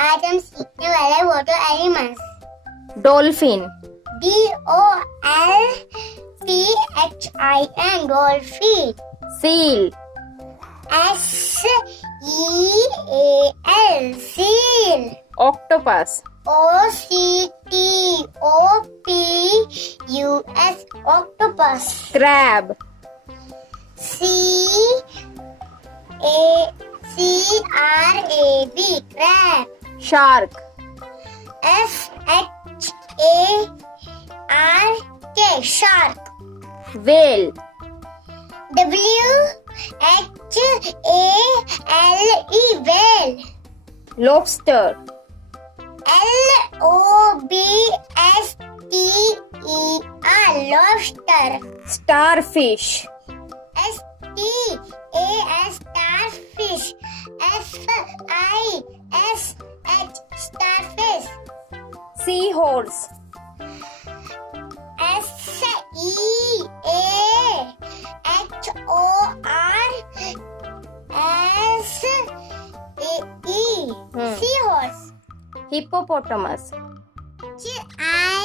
Item सीखने वाले water animals. Dolphin, DOLPHIN dolphin. Seal, SEAL seal। Octopus, OCTOPUS octopus। Crab, CRAB crab। Shark, SHARK shark। Whale, WHALE whale। Lobster, LOBSTER lobster। Starfish, STAR starfish। FISH starfish। Sea horse, SEAHORSE seahorse। Hippopotamus, CHILDREAN